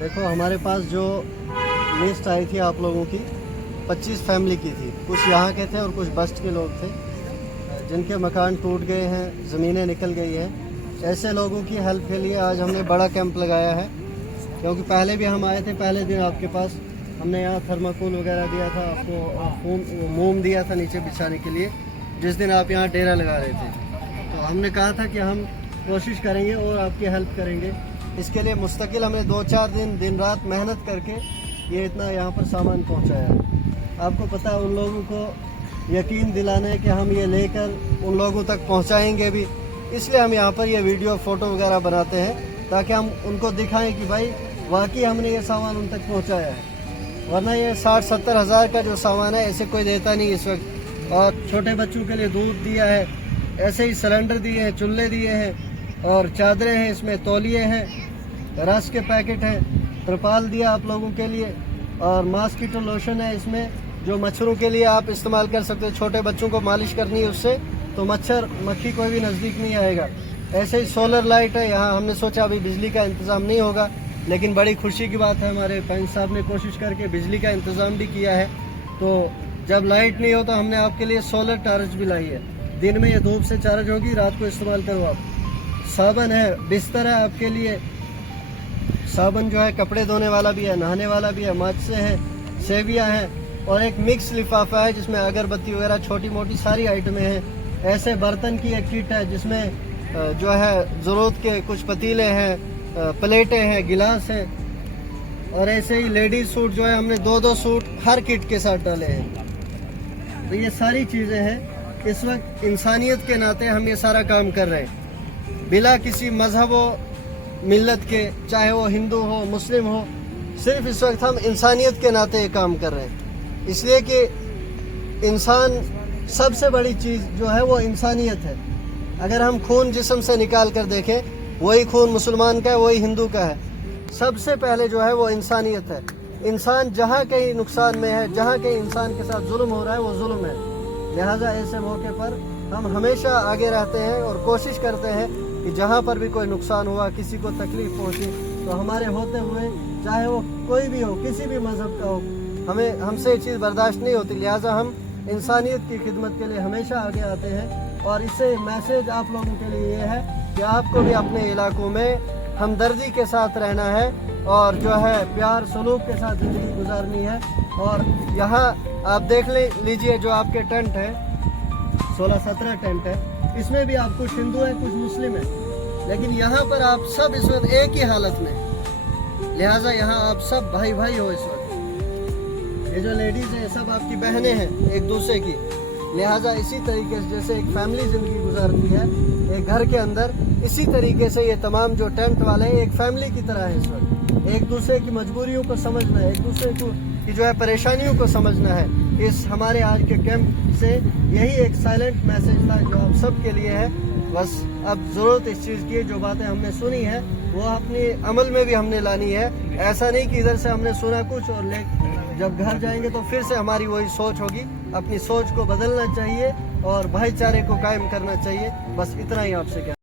देखो हमारे पास जो लिस्ट आई थी आप लोगों की 25 फैमिली की थी। कुछ यहाँ के थे और कुछ बस्ट के लोग थे जिनके मकान टूट गए हैं, ज़मीनें निकल गई हैं। ऐसे लोगों की हेल्प के लिए आज हमने बड़ा कैंप लगाया है, क्योंकि पहले भी हम आए थे। पहले दिन आपके पास हमने यहाँ थर्माकोल वगैरह दिया था, आपको मोम दिया था नीचे बिछाने के लिए, जिस दिन आप यहाँ डेरा लगा रहे थे। तो हमने कहा था कि हम कोशिश करेंगे और आपकी हेल्प करेंगे। इसके लिए मुस्तकिल हमने 2-4 दिन रात मेहनत करके ये इतना यहाँ पर सामान पहुँचाया। आपको पता है, उन लोगों को यकीन दिलाना है कि हम ये लेकर उन लोगों तक पहुँचाएंगे भी। इसलिए हम यहाँ पर ये वीडियो फ़ोटो वगैरह बनाते हैं, ताकि हम उनको दिखाएं कि भाई वाकई हमने ये सामान उन तक पहुँचाया है। वरना ये 60-70 हज़ार का जो सामान है ऐसे कोई देता नहीं इस वक्त। और छोटे बच्चों के लिए दूध दिया है, ऐसे ही सिलेंडर दिए हैं, चूल्हे दिए हैं, और चादरें हैं, इसमें तौलिए हैं, रस के पैकेट हैं, त्रिपाल दिया आप लोगों के लिए, और मॉस्किटो लोशन है इसमें, जो मच्छरों के लिए आप इस्तेमाल कर सकते हो। छोटे बच्चों को मालिश करनी है उससे, तो मच्छर मक्खी कोई भी नज़दीक नहीं आएगा। ऐसे ही सोलर लाइट है यहाँ। हमने सोचा अभी बिजली का इंतज़ाम नहीं होगा, लेकिन बड़ी खुशी की बात है, हमारे पंच साहब ने कोशिश करके बिजली का इंतज़ाम भी किया है। तो जब लाइट नहीं हो तो हमने आपके लिए सोलर टार्च भी लाई है। दिन में ये धूप से चार्ज होगी, रात को इस्तेमाल करो आप। साबन है, बिस्तर है आपके लिए। साबन जो है कपड़े धोने वाला भी है, नहाने वाला भी है, माचिसें हैं, सेवियाँ हैं, और एक मिक्स लिफाफा है जिसमें अगरबत्ती वगैरह छोटी मोटी सारी आइटमें हैं। ऐसे बर्तन की एक किट है जिसमें जो है ज़रूरत के कुछ पतीले हैं, प्लेटें हैं, गिलास हैं। और ऐसे ही लेडीज सूट जो है हमने 2-2 सूट हर किट के साथ डाले हैं। तो ये सारी चीज़ें हैं। इस वक्त इंसानियत के नाते हम ये सारा काम कर रहे हैं, बिला किसी मजहब व मिल्लत के, चाहे वो हिंदू हो मुस्लिम हो। सिर्फ इस वक्त हम इंसानियत के नाते ये काम कर रहे हैं, इसलिए कि इंसान सबसे बड़ी चीज़ जो है वो इंसानियत है। अगर हम खून जिस्म से निकाल कर देखें, वही खून मुसलमान का है, वही हिंदू का है। सबसे पहले जो है वो इंसानियत है। इंसान जहाँ कहीं नुकसान में है, जहाँ कहीं इंसान के साथ जुल्म हो रहा है, वो जुल्म है। लिहाजा ऐसे मौके पर हम हमेशा आगे रहते हैं और कोशिश करते हैं कि जहाँ पर भी कोई नुकसान हुआ, किसी को तकलीफ पहुँची, तो हमारे होते हुए, चाहे वो कोई भी हो, किसी भी मज़हब का हो, हमसे ये चीज़ बर्दाश्त नहीं होती। लिहाजा हम इंसानियत की खिदमत के लिए हमेशा आगे आते हैं। और इससे मैसेज आप लोगों के लिए ये है कि आपको भी अपने इलाकों में हमदर्दी के साथ रहना है, और जो है प्यार सलूक के साथ ज़िंदगी गुजारनी है। और यहाँ आप देख लीजिए जो आपके टेंट है, 16-17 टेंट है, इसमें भी आप कुछ हिंदू हैं, कुछ मुस्लिम हैं, लेकिन यहाँ पर आप सब इस वक्त एक ही हालत में। लिहाजा यहाँ आप सब भाई भाई हो इस वक्त। ये जो लेडीज़ हैं सब आपकी बहनें हैं एक दूसरे की। लिहाजा इसी तरीके से जैसे एक फैमिली ज़िंदगी गुजारती है एक घर के अंदर, इसी तरीके से ये तमाम जो टेंट वाले हैं एक फैमिली की तरह है इस वक्त। एक दूसरे की मजबूरियों को समझना है, एक दूसरे की जो है परेशानियों को समझना है। इस हमारे आज के कैंप से यही एक साइलेंट मैसेज था जो आप सब के लिए है। बस अब ज़रूरत इस चीज़ की है, जो बातें हमने सुनी है वो अपने अमल में भी हमने लानी है। ऐसा नहीं कि इधर से हमने सुना कुछ और जब घर जाएंगे तो फिर से हमारी वही सोच होगी। अपनी सोच को बदलना चाहिए और भाईचारे को कायम करना चाहिए। बस इतना ही आपसे कहना।